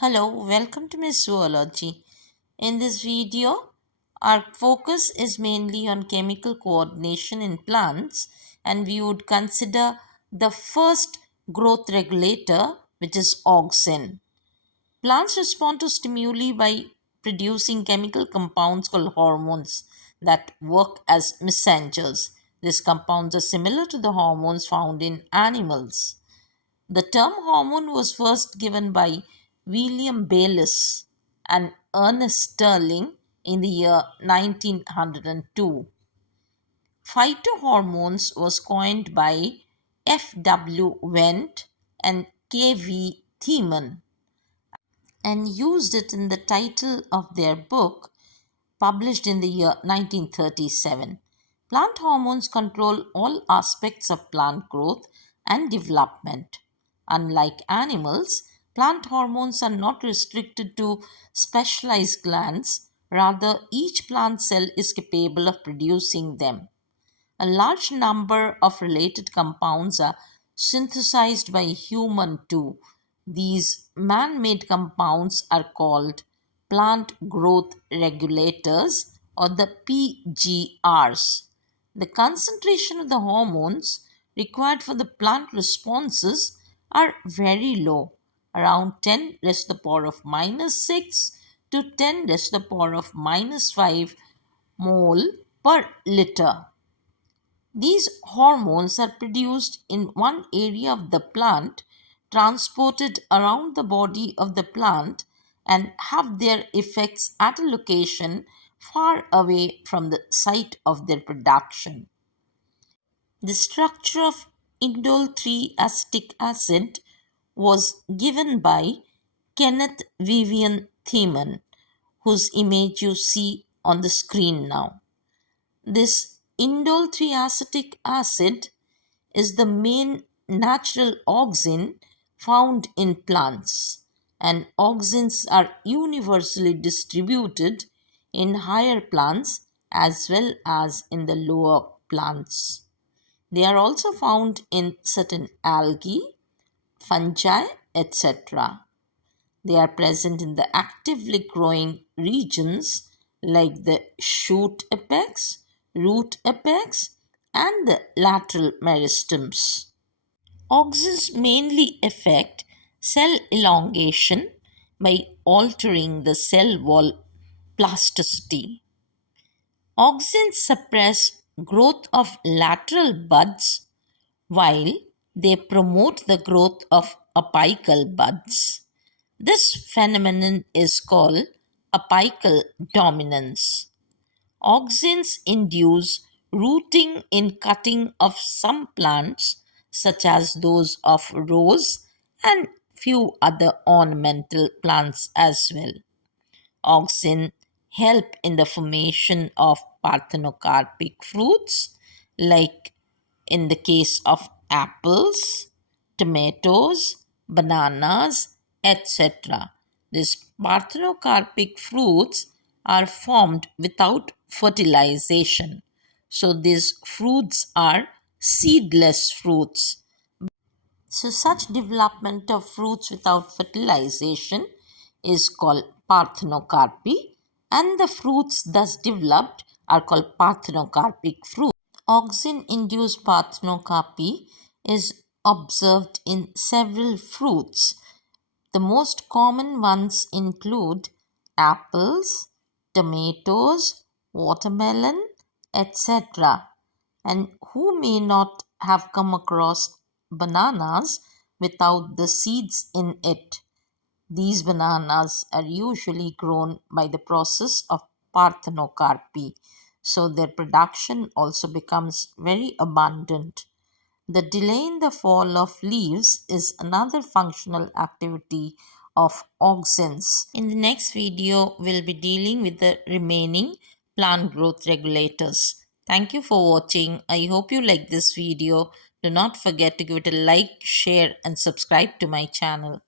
Hello, welcome to my zoology. In this video, our focus is mainly on chemical coordination in plants, and we would consider the first growth regulator, which is auxin. Plants respond to stimuli by producing chemical compounds called hormones that work as messengers. These compounds are similar to the hormones found in animals. The term hormone was first given by William Bayliss and Ernest Sterling in the year 1902. Phytohormones was coined by F.W. Wendt and K.V. Thiemann and used it in the title of their book published in the year 1937. Plant hormones control all aspects of plant growth and development. Unlike animals, plant hormones are not restricted to specialized glands, rather, each plant cell is capable of producing them. A large number of related compounds are synthesized by human too. These man-made compounds are called plant growth regulators or the PGRs. The concentration of the hormones required for the plant responses are very low, around 10 raised to the power of minus 6 to 10 raised to the power of minus 5 mole per liter. These hormones are produced in one area of the plant, transported around the body of the plant, and have their effects at a location far away from the site of their production. The structure of indole 3 acetic acid was given by Kenneth Vivian Thiemann, whose image you see on the screen now. This indole 3 acetic acid is the main natural auxin found in plants, and auxins are universally distributed in higher plants as well as in the lower plants. They are also found in certain algae, fungi, etc. They are present in the actively growing regions like the shoot apex, root apex, and the lateral meristems. Auxins mainly affect cell elongation by altering the cell wall plasticity. Auxins suppress growth of lateral buds while they promote the growth of apical buds. This phenomenon is called apical dominance. Auxins induce rooting in cutting of some plants, such as those of rose and few other ornamental plants as well. Auxin help in the formation of parthenocarpic fruits, like in the case of apples, tomatoes, bananas, etc. These parthenocarpic fruits are formed without fertilization. So these fruits are seedless fruits. So such development of fruits without fertilization is called parthenocarpy, and the fruits thus developed are called parthenocarpic fruits. Auxin induced parthenocarpy is observed in several fruits. The most common ones include apples, tomatoes, watermelon, etc. And who may not have come across bananas without the seeds in it? These bananas are usually grown by the process of parthenocarpy, so their production also becomes very abundant. The delay in the fall of leaves is another functional activity of auxins. In the next video, we'll be dealing with the remaining plant growth regulators. Thank you for watching. I hope you like this video. Do not forget to give it a like, share, and subscribe to my channel.